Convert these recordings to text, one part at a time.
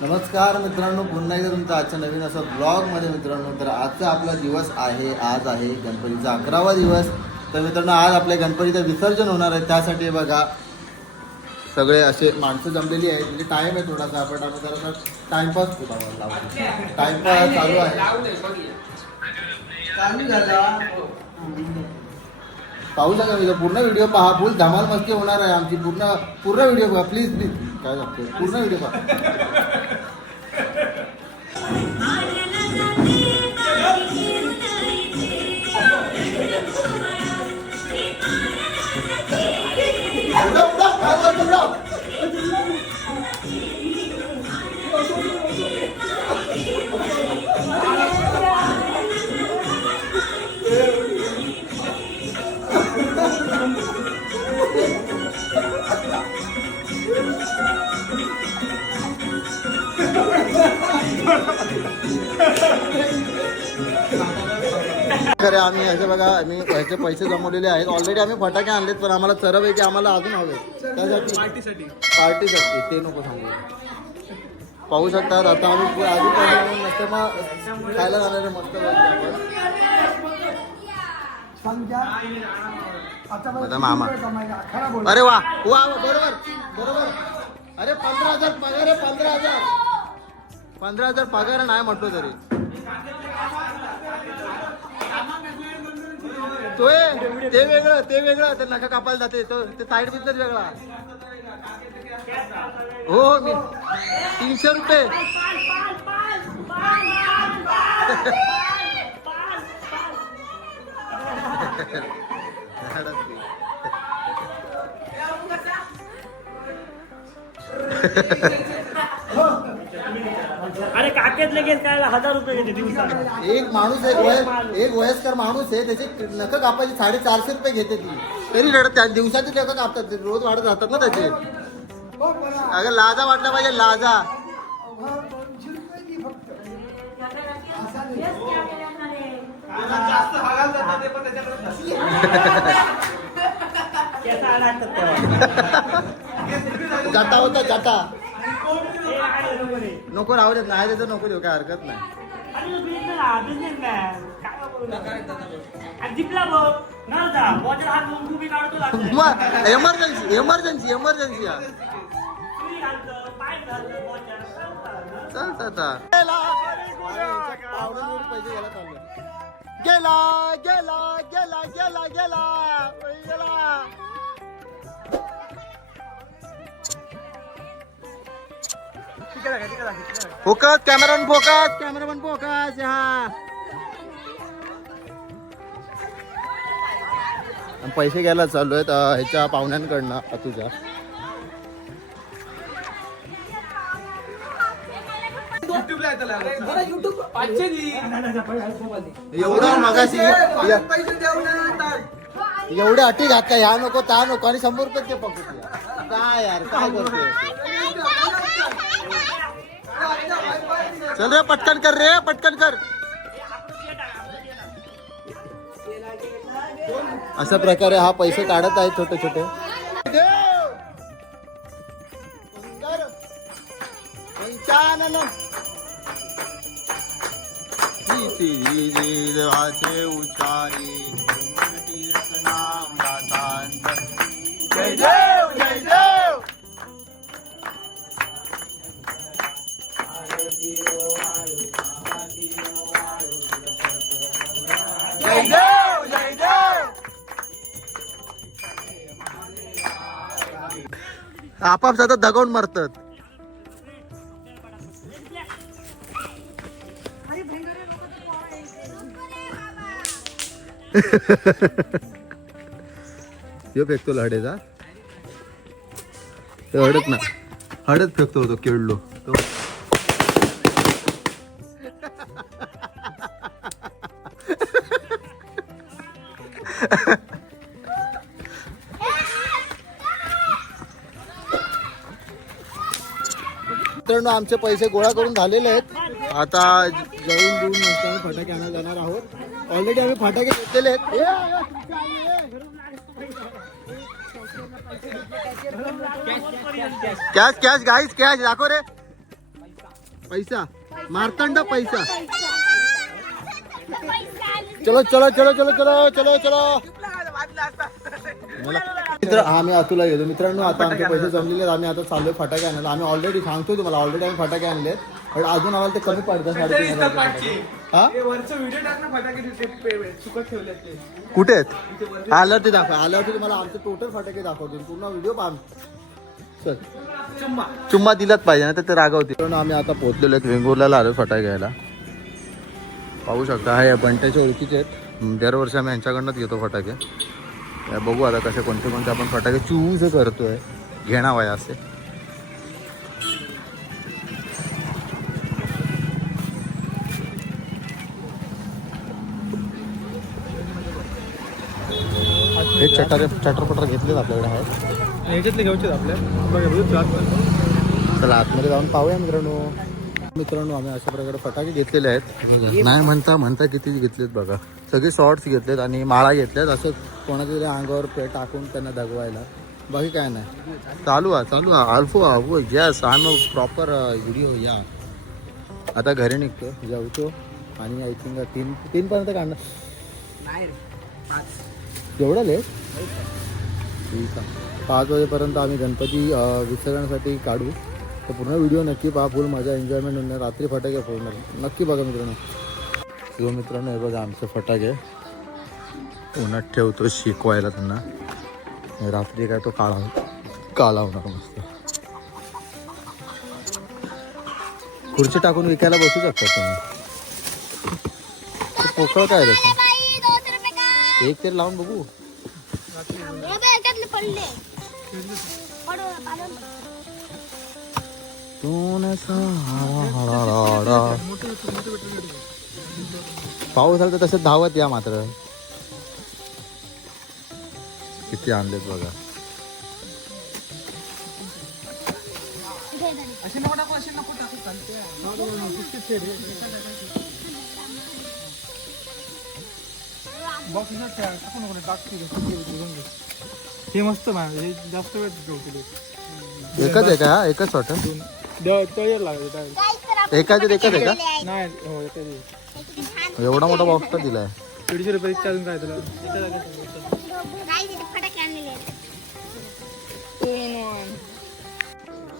नमस्कार मित्रांनो पुन्हा एकदा तुमचं आजच्या नवीन असं ब्लॉगमध्ये मित्रांनो तर आजचा आपला दिवस आहे आज आहे गणपतीचा अकरावा दिवस. तर मित्रांनो आज आपल्या गणपतीचं विसर्जन होणार आहे त्यासाठी बघा सगळे असे माणसं जमलेली आहेत म्हणजे टाइम आहे थोडासा आपण आम्ही जरा टाइमपास टाइमपास चालू आहे. झाला पाहू नका मी पूर्ण व्हिडिओ पहा फुल धमाल मस्ती होणार आहे आमची पूर्ण पूर्ण व्हिडिओ पहा प्लीज प्लीज काय सांगते पूर्ण व्हिडिओ पहा. खरे आम्ही ह्याचे बघा आम्ही ह्याचे पैसे जमवलेले आहेत. ऑलरेडी आम्ही फटाके आणलेत पण आम्हाला चरब आहे की आम्हाला अजून हवे त्यासाठी पार्टीसाठी पार्टीसाठी ते नको सांगू. पाहू शकतात. आता आम्ही आधी मस्त मग खायला जाणार आहे मस्त आता मामा. अरे वा. वा बरोबर. बरोबर. अरे पंधरा हजार पगार आहे पंधरा हजार. पंधरा हजार पगार नाही म्हटलो तरी. तो ते वेगळं ते वेगळं. ते नका कापायला जाते. तो ते साईड बिझनेस वेगळा. हो हो मी तीनशे रुपये. अरे काकेत लगेच काय हजार रुपये घेते दिवसाला एक माणूस एक वयस्कर माणूस आहे त्याचे नख कापायचे साडेचारशे रुपये घेते ती. तरी रडत त्या दिवसाचे नख कापतात रोज वाढत राहतात ना त्याचे. अगं लाजा वाटला पाहिजे लाजा. जाता होता जाता नको राहू देत नाही त्याचं नको देऊ काय हरकत नाही. एमर्जन्सी एमर्जन्सी एमर्जन्सी हा. चल आता पैसे गेला गेला गेला गेला गेला. गेला. गेला focus cameraman focus cameraman focus हा पैसे घ्यायला चालू आहेत ह्याच्या पाहुण्यांकडनं तुझ्या. एवढा मगाशी एवढ्या एवढे अटी घात का ह्या नको त्या नको आणि शंभर रुपये ते पकडतो काय यार काय करतोय? चल रे पटकन कर रे पटकन कर. अशा प्रकारे हा पैसे काढत आहे छोटे छोटे. उच्चारी आपाप जातात दगावून मारतात. यो फेकतो हडेचा ते हडत ना. हडत फेकतो होतो केळलो तो. मित्रांनो आमचे पैसे गोळा करून झालेले आहेत. आता जळून देऊन मस्त आम्ही फटाके आणायला जाणार आहोत. ऑलरेडी आम्ही फटाके घेतलेले आहेत. कॅश कॅश गाईस कॅश दाखव रे. पैसा. मारतांडा पैसा. चलो चलो चलो चलो चलो चलो चलो. मित्र आम्ही अतुला गेलो. मित्रांनो आता आमचे पैसे जमलेले आहेत. आम्ही आता चाललोय फटाके आणायला. आम्ही ऑलरेडी सांगतो तुम्हाला ऑलरेडी आम्ही फटाके आणले पण अजून आम्हाला ते कमी पडतात साडेतीन हजार फटाके. हा कुठे आहेत? आल्यावरती दाखव. आल्यावरती तुम्हाला आमचे टोटल फटाके दाखवतील. पूर्ण व्हिडिओ पाहा चल. चुम्मा. चुम्मा दिलाच पाहिजे ना तर ते रागवतील. मित्रांनो आम्ही आता पोहोचलेलो आहेत वेंगुर्ल्याला आलो फटाके घ्यायला. पाहू शकता हा या बंट्याच्या ओळखीचे आहेत. दरवर्षी आम्ही यांच्याकडनंच घेतो फटाके. बघू आता कसे कोणते कोणते आपण फटाके चूज करतोय. घेणा वया असे. हे चटारे चटरपटर घेतलेत आपल्याकडे आहेत. ह्याच्यातले घ्यायचे आपल्या. चला आतमध्ये जाऊन पाहूया मित्रांनो. मित्रांनो आम्ही अशा प्रकारे फटाके घेतलेले आहेत. नाही म्हणता म्हणता किती घेतलेत बघा. सगळे शॉर्ट्स घेतलेत आणि माळा घेतल्यात असं कोणाच्या तरी अंगावर पे टाकून त्यांना दगवायला. बाकी काय नाही. चालू आहे चालू आहे अल्फो अल्फो यस आम प्रॉपर व्हिडिओ या आता घरी निघतो जेवतो आणि आय थिंक तीन तीनपर्यंत काढणार. एवढं लेट ठीक आहे. पाच वाजेपर्यंत आम्ही गणपती विसर्जनासाठी काढू. तर पूर्ण व्हिडिओ नक्की पहा फुल मजा एन्जॉयमेंट होणार. रात्री फटाके फोडणार. नक्की बघा मित्रांनो. किंवा मित्रांनो हे बघा आमचे फटाके. उन्हात ठेवतो शिकवायला त्यांना. रात्री काय तो काळा काळा होणार मस्त. खुर्ची टाकून विकायला बसू शकता तुम्ही. ते पोकळ काय रे? ते? एक तरी लावून बघू. पाऊस आला तर तसं धावत या मात्र. किती आणलेत बघा. हे मस्त जास्त वेळ एकच आहे का? एकच वाटत तयार लागते एकाच एकच आहे का? नाही हो एकच एवढा मोठा बॉक्स तर दिलाय. दीडशे रुपये चालून काय तुला?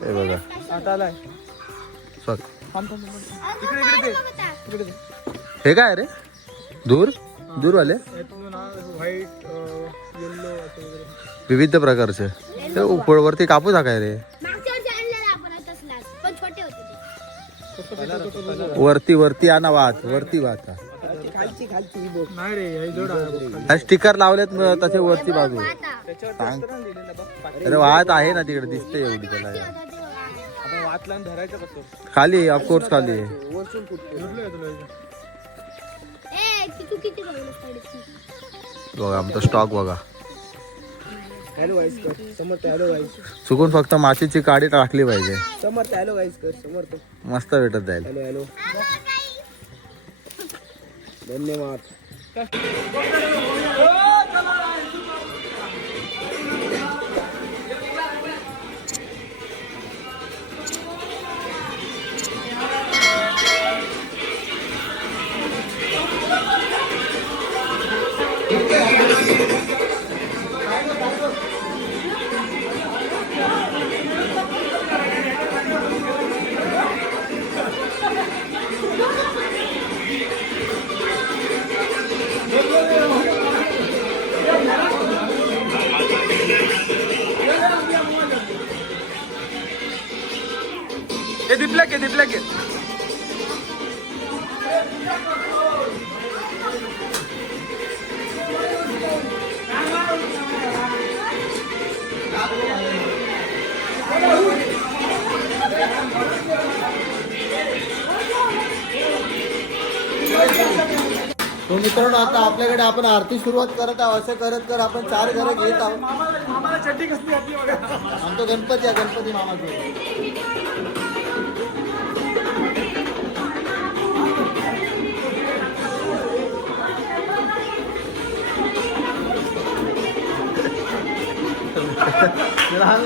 हे बघा. आता आलाय. सॉरी थांब थांब थांब. इकडे इकडे ते इकडे ते हे काय रे? दूर? दूरवाले? यातून ना व्हाईट येल्लो असं वगैरे. विविध प्रकारचे. ते उपर- वरती कापूस हा काय रे? वरती वरती आणा वाहत वरती वाहत. स्टिकर लावलेत तसे वरती बाजू सांग. अरे वाहत आहे ना तिकडे दिसते एवढी त्याला. खाली ऑफकोर्स खाली. बघा आमचा स्टॉक बघा. हॅलो कर. हॅलो चुकून फक्त माशीची काडी टाकली पाहिजे. हॅलो कर. मस्त भेटत जाईल. Hello hello. धन्यवाद. तो मित्रांनो आता आपल्याकडे आपण आरती सुरुवात करत आहोत असं करत कर आपण चार घरं घेत आहोत. आमचा गणपती आहे गणपती मामाचं. लहान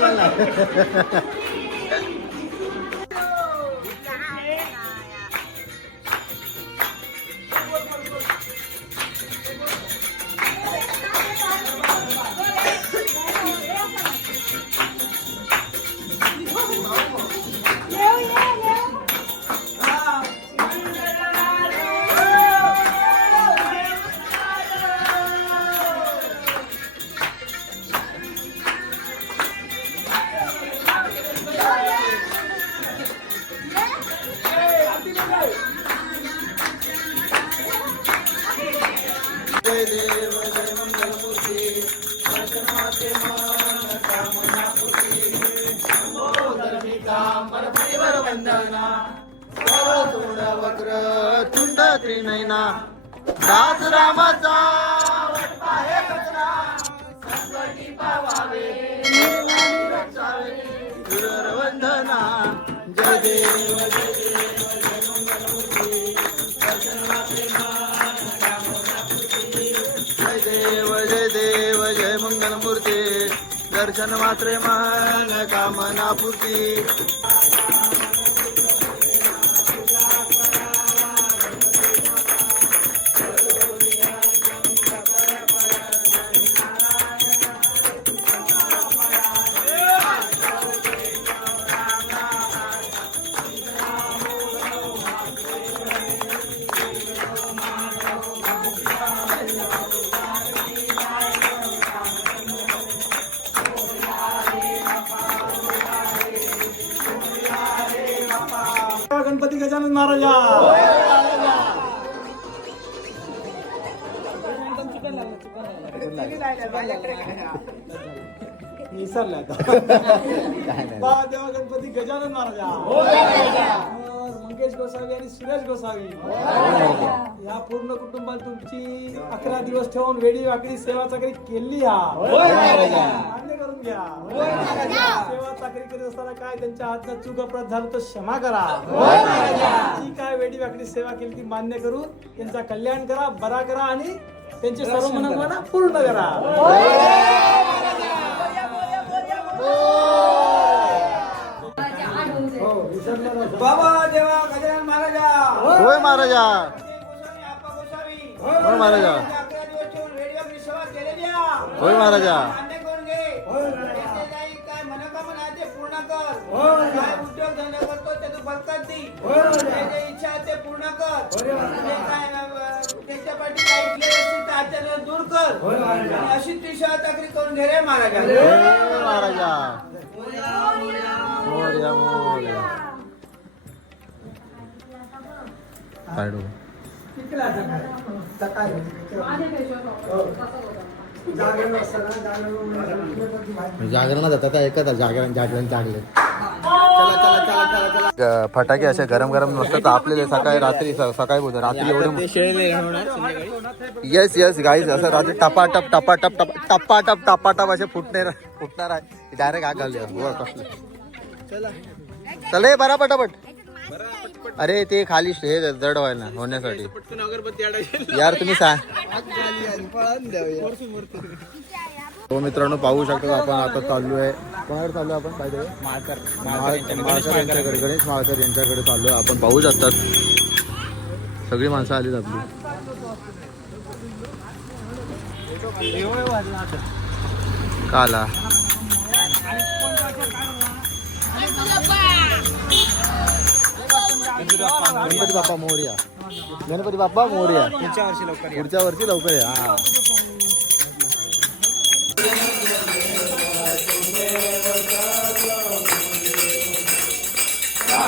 जय देव जय मंगलमूर्ती दर्शनाचे वंदना वक्र त्रिनयना दास रामाचा वटपा हे कचरा संकटी पावावे रक्षावे वंदना जय देव. जय दर्शन मात्रे मान कामना पुती गजानन महाराजा विसरले देवा गणपती गजानन महाराजा मंगेश गोसावी आणि सुरेश गोसावी. या पूर्ण कुटुंबात तुमची अकरा दिवस ठेवून वेडी वाकडी सेवा चाकरी केली हा. घ्या सेवा चाकरी करीत असताना काय त्यांच्या हातनं चूक अपराध झालं तर क्षमा करा. जी काय वेडी वाकडी सेवा केली ती मान्य करून त्यांचा कल्याण करा बरा करा आणि त्यांचे सर्व मनोकामना पूर्ण करा. बाबा देवा गजानन महाराजा. होय महाराजा. होय. महाराजा. होय महाराजा. त्याचे काही काय आहे ते पूर्ण कर. काय उद्योग धंदा करतो ते तू बरकत दे. जे इच्छा ते पूर्ण कर. जे काय त्याच्या पाठी तर आजच्या दूर कर. आणि अशी ती सेवा चाकरी करून घे रे महाराजा. होय महाराजा. मोरया मोरया पाडू. जागरणात आता ऐकत जागरण जागरण जागले. फटाके असे गरम गरम नसतात आपल्याला सकाळी रात्री स- सकाळी बोलतो रात्री एवढे येस येस गाईज असं रात्री टपाटप टपाटप टप टपाटप टपाटप असे फुटणार फुटणार आहे. डायरेक्ट आग कसलं. चल हे बरा पटापट. अरे ते खाली हे जड व्हायला होण्यासाठी. यार तुम्ही सांग हो मित्रांनो पाहू शकतो आपण आता चाललो आहे. कोणाकडे चाललो आपण पाहिजे माळकर यांच्याकडे गणेश माळकर यांच्याकडे चाललो आहे. आपण पाहू शकतात सगळी माणसं आलीत आपली. काला. गणपती बाप्पा मोर्या. गणपती बाप्पा मोर्या. पुढच्या वर्षी लवकर पुढच्या वर्षी लवकर या.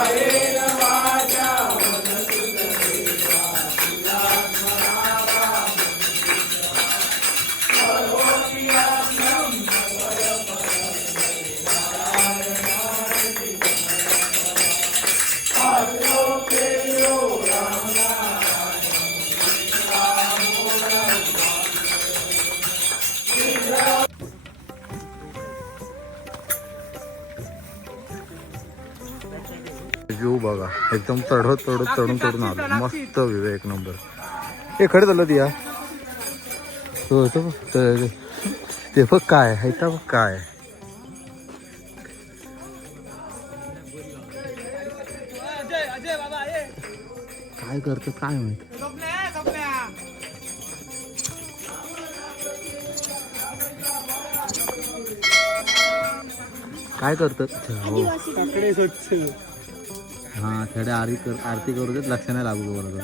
Yeah. व्ह्यू बघा. एकदम चढत चढत चढून चढून आलो. मस्त व्ह्यू एक नंबर. हे खरं झालं ती हो तो बघ, ते- ते बघ काय आहे. बघ काय काय करतात काय माहीत. काय करतात? हो हा खेड्या आरती कर आरती करू देत लक्ष नाही लागू बरोबर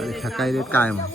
अरे सकाळी देत काय मग?